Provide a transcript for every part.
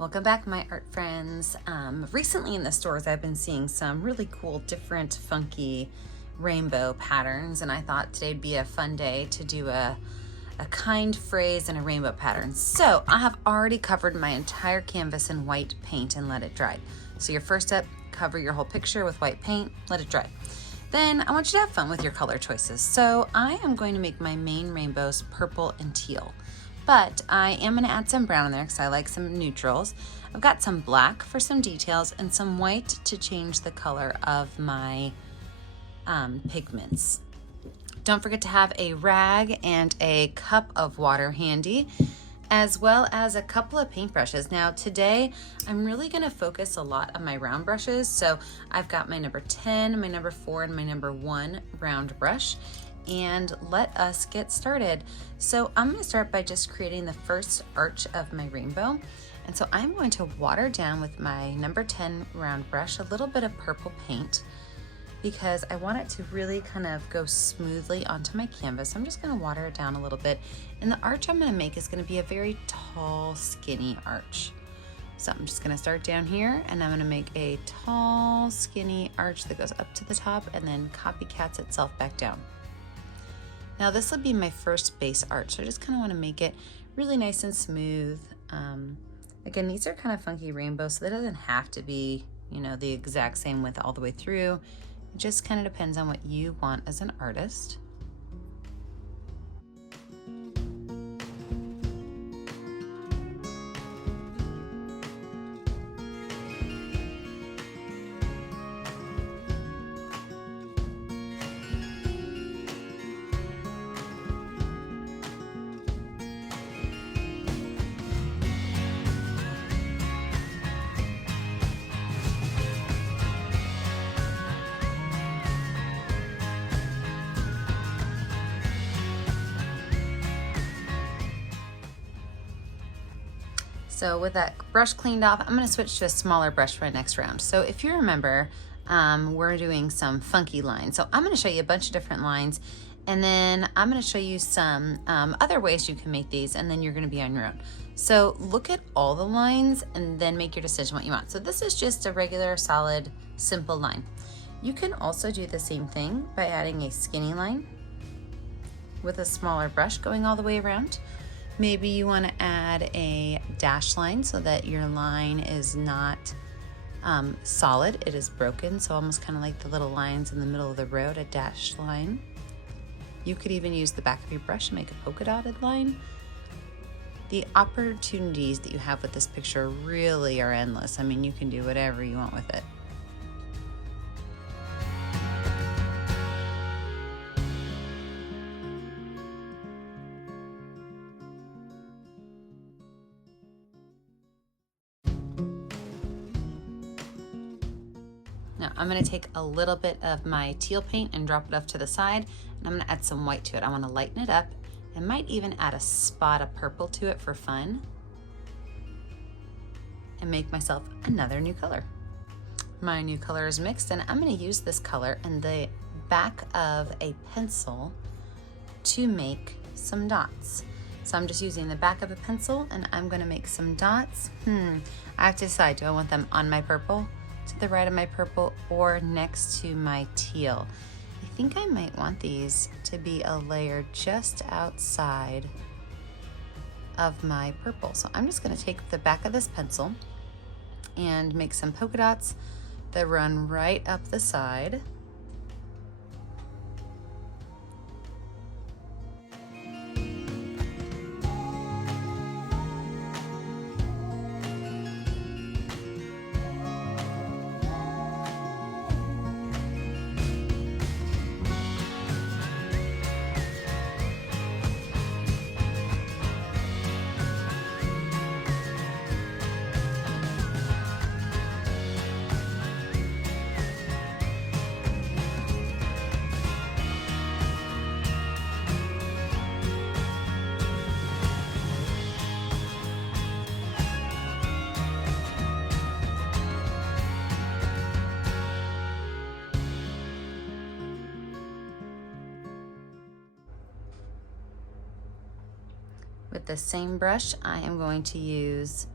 Welcome back, my art friends. Recently in the stores, I've been seeing some really cool, different, funky rainbow patterns, and I thought today'd be a fun day to do a kind phrase and a rainbow pattern. So I have already covered my entire canvas in white paint and let it dry. So your first step, cover your whole picture with white paint, let it dry. Then I want you to have fun with your color choices. So I am going to make my main rainbows purple and teal. But I am going to add some brown in there because I like some neutrals. I've got some black for some details and some white to change the color of my pigments. Don't forget to have a rag and a cup of water handy, as well as a couple of paintbrushes. Now today, I'm really gonna focus a lot on my round brushes. So I've got my number 10, my number 4, and my number 1 round brush. And let us get started. So I'm gonna start by just creating the first arch of my rainbow. And so I'm going to water down with my number 10 round brush a little bit of purple paint because I want it to really kind of go smoothly onto my canvas. I'm just gonna water it down a little bit. And the arch I'm gonna make is gonna be a very tall, skinny arch. So I'm just gonna start down here and I'm gonna make a tall, skinny arch that goes up to the top and then copycats itself back down. Now this will be my first base arch, so I just kind of want to make it really nice and smooth. Again, these are kind of funky rainbows, so that doesn't have to be, you know, the exact same width all the way through. It just kind of depends on what you want as an artist. So with that brush cleaned off, I'm gonna switch to a smaller brush for my next round. So if you remember, we're doing some funky lines. So I'm gonna show you a bunch of different lines, and then I'm gonna show you some other ways you can make these, and then you're gonna be on your own. So look at all the lines and then make your decision what you want. So this is just a regular, solid, simple line. You can also do the same thing by adding a skinny line with a smaller brush going all the way around. Maybe you want to add a dash line so that your line is not solid, it is broken, so almost kind of like the little lines in the middle of the road, a dashed line. You could even use the back of your brush and make a polka dotted line. The opportunities that you have with this picture really are endless. I mean, you can do whatever you want with it. Now I'm gonna take a little bit of my teal paint and drop it off to the side, and I'm gonna add some white to it. I wanna lighten it up and might even add a spot of purple to it for fun and make myself another new color. My new color is mixed, and I'm gonna use this color in the back of a pencil to make some dots. So I'm just using the back of a pencil and I'm gonna make some dots. I have to decide, do I want them on my purple, to the right of my purple, or next to my teal? I think I might want these to be a layer just outside of my purple. So I'm just gonna take the back of this pencil and make some polka dots that run right up the side. With the same brush, I am going to use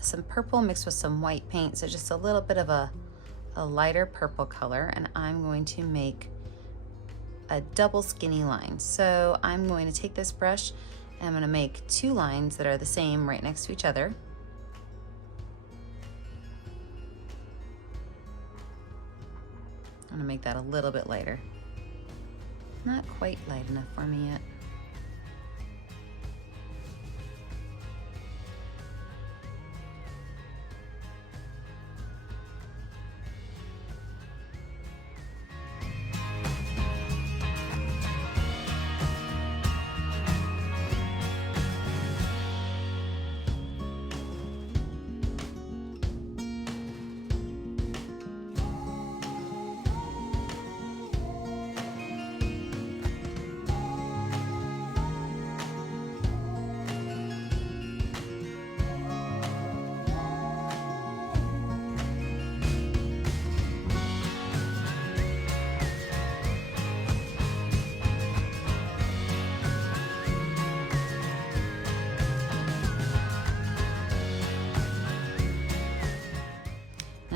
some purple mixed with some white paint, so just a little bit of a lighter purple color, and I'm going to make a double skinny line. So I'm going to take this brush and I'm going to make 2 lines that are the same right next to each other. I'm going to make that a little bit lighter. Not quite light enough for me yet.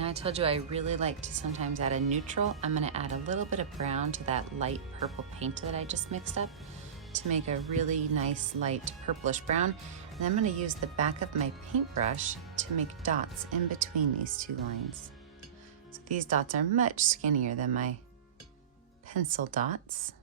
I told you I really like to sometimes add a neutral. I'm going to add a little bit of brown to that light purple paint that I just mixed up to make a really nice light purplish brown. And I'm going to use the back of my paintbrush to make dots in between these 2 lines. So these dots are much skinnier than my pencil dots.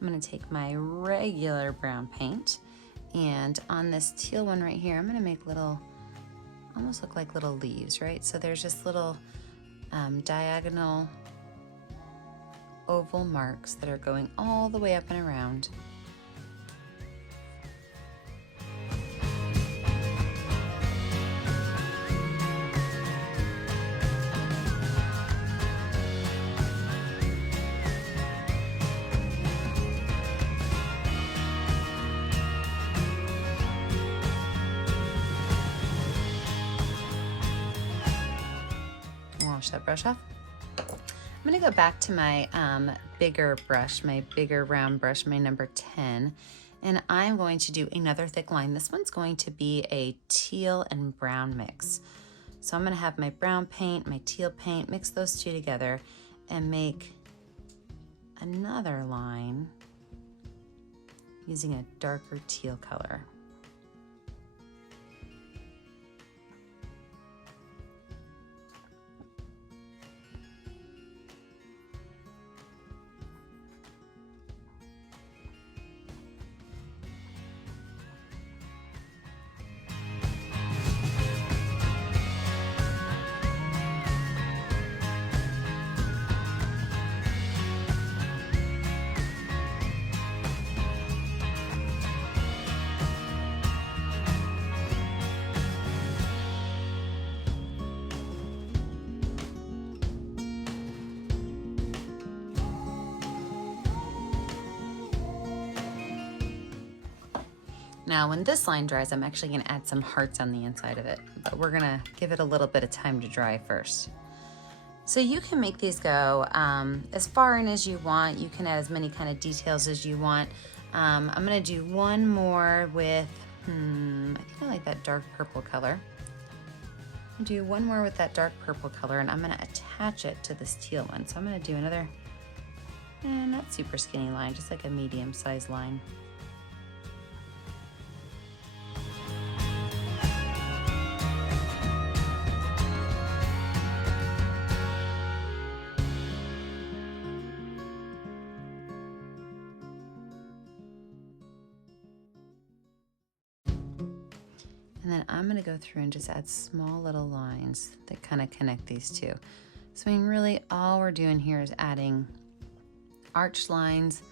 I'm going to take my regular brown paint, and on this teal one right here, I'm going to make little, almost look like little leaves, right? So there's just little diagonal oval marks that are going all the way up and around. Wash that brush off. I'm gonna go back to my bigger brush, my bigger round brush, my number 10, and I'm going to do another thick line. This one's going to be a teal and brown mix. So I'm gonna have my brown paint, my teal paint, mix those 2 together and make another line using a darker teal color. Now, when this line dries, I'm actually gonna add some hearts on the inside of it, but we're gonna give it a little bit of time to dry first. So you can make these go as far in as you want. You can add as many kind of details as you want. I'm gonna do one more with, I think I like that dark purple color. I'll do one more with that dark purple color, and I'm gonna attach it to this teal one. So I'm gonna do another, not super skinny line, just like a medium-sized line. And then I'm gonna go through and just add small little lines that kind of connect these two. So I mean, really all we're doing here is adding arched lines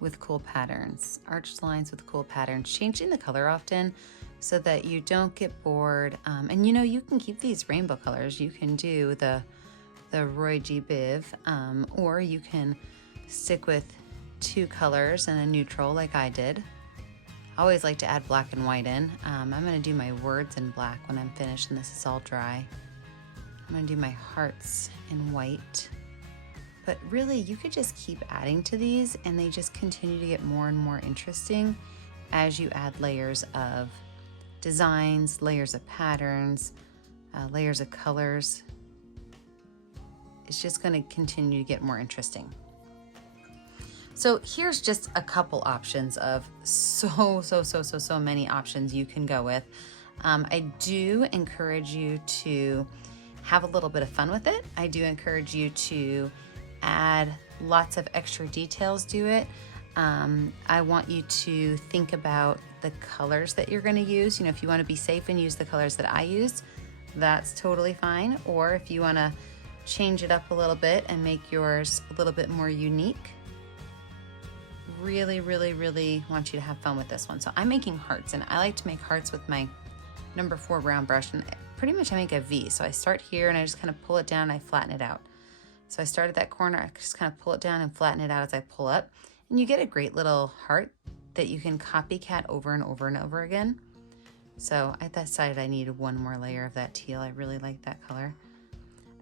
with cool patterns, arched lines with cool patterns, changing the color often so that you don't get bored. And you know, you can keep these rainbow colors. You can do the Roy G. Biv, or you can stick with 2 colors and a neutral like I did. I always like to add black and white in. I'm gonna do my words in black when I'm finished and this is all dry. I'm gonna do my hearts in white. But really, you could just keep adding to these and they just continue to get more and more interesting as you add layers of designs, layers of patterns, layers of colors. It's just gonna continue to get more interesting. So here's just a couple options of so many options you can go with. I do encourage you to have a little bit of fun with it. I do encourage you to add lots of extra details to it. I want you to think about the colors that you're gonna use. You know, if you wanna be safe and use the colors that I used, that's totally fine. Or if you wanna change it up a little bit and make yours a little bit more unique, really want you to have fun with this one. So I'm making hearts, and I like to make hearts with my number 4 round brush, and pretty much I make a V. So I start here and I just kind of pull it down and I flatten it out. So I start at that corner, I just kind of pull it down and flatten it out as I pull up, and you get a great little heart that you can copycat over and over and over again. So I decided I needed one more layer of that teal. I really like that color.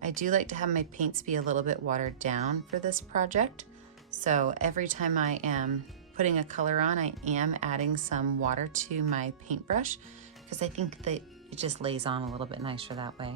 I do like to have my paints be a little bit watered down for this project. So every time I am putting a color on, I am adding some water to my paintbrush because I think that it just lays on a little bit nicer that way.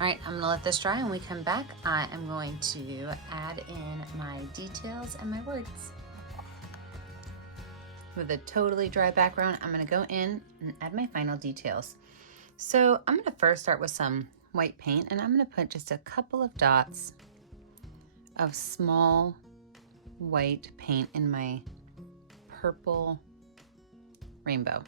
All right, I'm gonna let this dry. When we come back, I am going to add in my details and my words. With a totally dry background, I'm gonna go in and add my final details. So I'm gonna first start with some white paint, and I'm gonna put just a couple of dots of small white paint in my purple rainbow.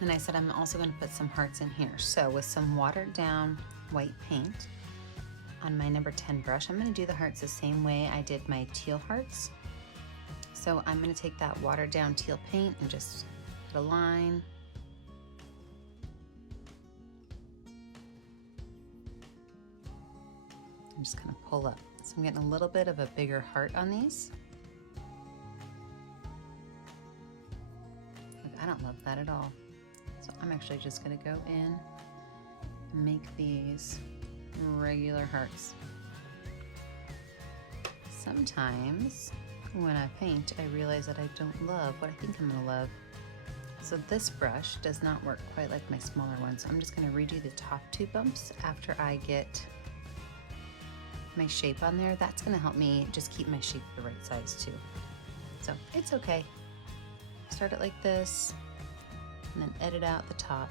And I said I'm also going to put some hearts in here. So with some watered down white paint on my number 10 brush, I'm going to do the hearts the same way I did my teal hearts. So I'm going to take that watered down teal paint and just put a line. I'm just going to pull up. So I'm getting a little bit of a bigger heart on these. Look, I don't love that at all. So I'm actually just gonna go in and make these regular hearts. Sometimes when I paint, I realize that I don't love what I think I'm gonna love. So this brush does not work quite like my smaller one. So I'm just gonna redo the top 2 bumps after I get my shape on there. That's gonna help me just keep my shape the right size too. So it's okay. Start it like this, and then edit out the top.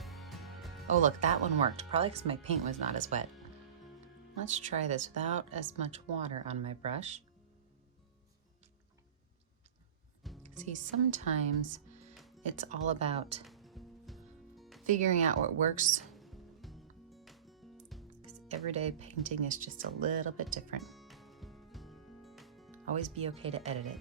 Oh look, that one worked, probably because my paint was not as wet. Let's try this without as much water on my brush. See, sometimes it's all about figuring out what works. Everyday painting is just a little bit different. Always be okay to edit it.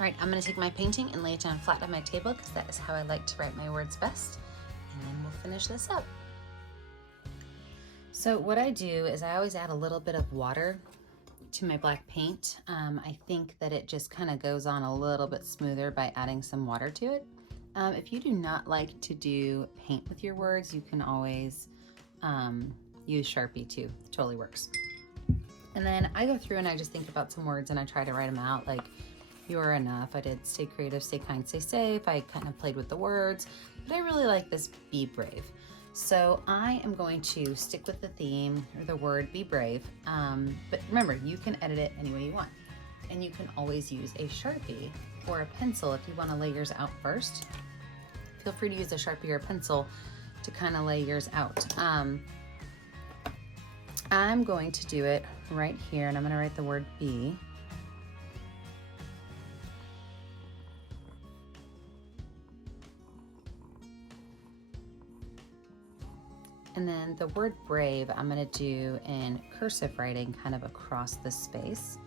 All right, I'm gonna take my painting and lay it down flat on my table because that is how I like to write my words best. And then we'll finish this up. So what I do is I always add a little bit of water to my black paint. I think that it just kind of goes on a little bit smoother by adding some water to it. If you do not like to do paint with your words, you can always use Sharpie too. It totally works. And then I go through and I just think about some words and I try to write them out, like "you are enough." I did "stay creative, stay kind, stay safe." I kind of played with the words, but I really like this "be brave." So I am going to stick with the theme or the word "be brave." But remember, you can edit it any way you want. And you can always use a Sharpie or a pencil if you want to lay yours out first. Feel free to use a Sharpie or a pencil to kind of lay yours out. I'm going to do it right here, and I'm going to write the word "be." And then the word "brave" I'm going to do in cursive writing kind of across the space.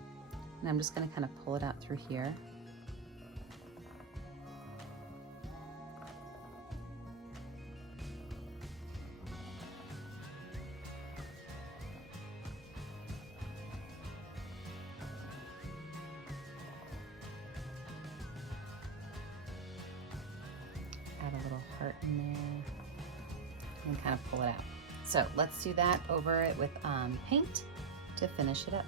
And I'm just going to kind of pull it out through here. Add a little heart in there and kind of pull it out. So let's do that over it with paint to finish it up.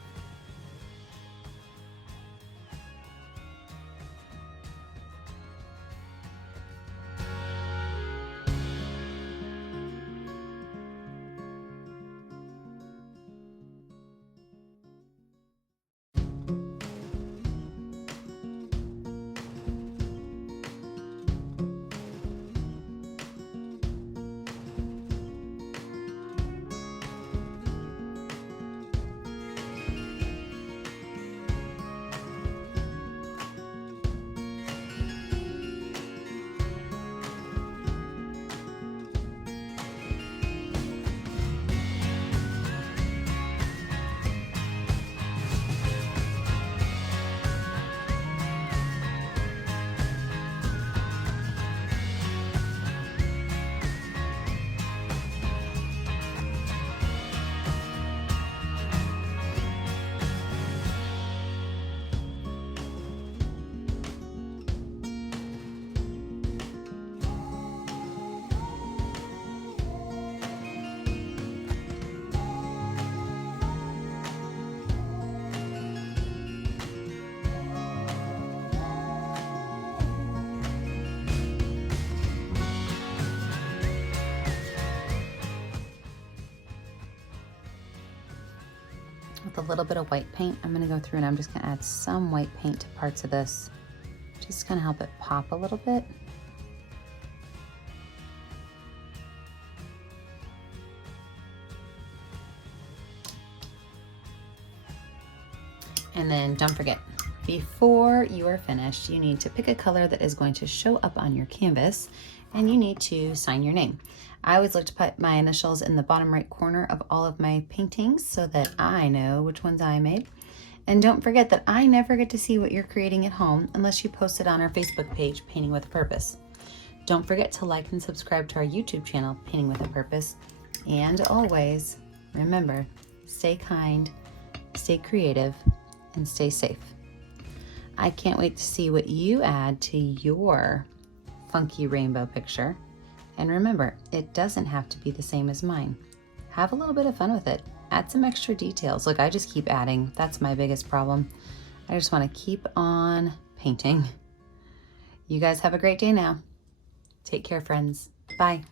With a little bit of white paint, I'm going to go through and I'm just going to add some white paint to parts of this, just kind of help it pop a little bit. And then don't forget, before you are finished, you need to pick a color that is going to show up on your canvas, and you need to sign your name. I always like to put my initials in the bottom right corner of all of my paintings so that I know which ones I made. And don't forget that I never get to see what you're creating at home unless you post it on our Facebook page, Painting with a Purpose. Don't forget to like and subscribe to our YouTube channel, Painting with a Purpose. And always, remember, stay kind, stay creative, and stay safe. I can't wait to see what you add to your funky rainbow picture. And remember, it doesn't have to be the same as mine. Have a little bit of fun with it. Add some extra details. Look, I just keep adding. That's my biggest problem. I just want to keep on painting. You guys have a great day now. Take care, friends. Bye.